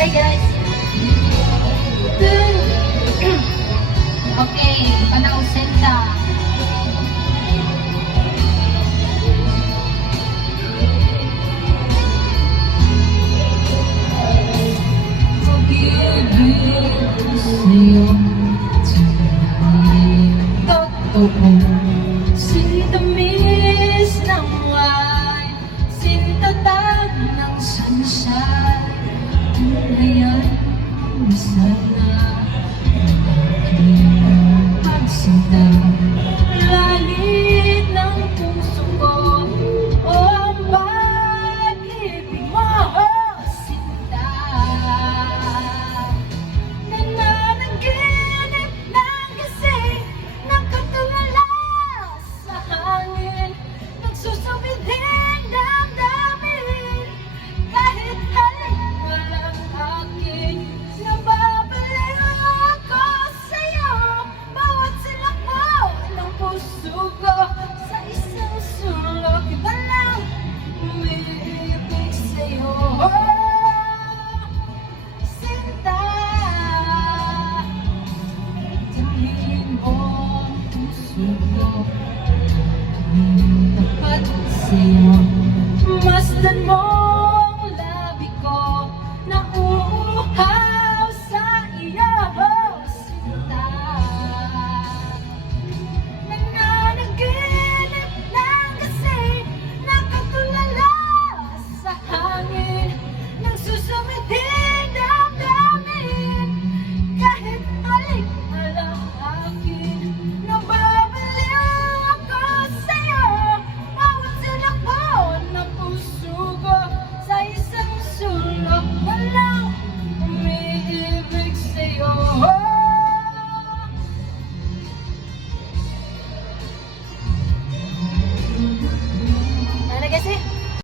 Hi guys! Okay, panahon senta. Pag-ibig sa'yo, totoo. Sintamis ng wine, sintatag ng sunshine. Ngayon, sana aking pagsinta. Langit ng puso ko, o ang pag-ibig mo, oh, sinta. Nananaginip ng gising, nakatulala sa hangin, nagsusumiding damdamin, kahit alin walang akin. Nababaliw ako sa'yo, bawat silakbo ng puso ko, sa isang sulok iba lang umiibig sa'yo. Sinta, dalhin mo ang puso ko, tuwing tapat sa'yo. Masdan mo ang labi ko, nauuhaw sa iyo, sinta. Nananaginip ng gising, nakatulala sa hangin, nagsusumiding damdamin, kahit alin walang akin. Nababaliw ako sa'yo, bawat silakbo ng puso ko, sa isang sulok walang umiibig sa'yo. Ano kasi?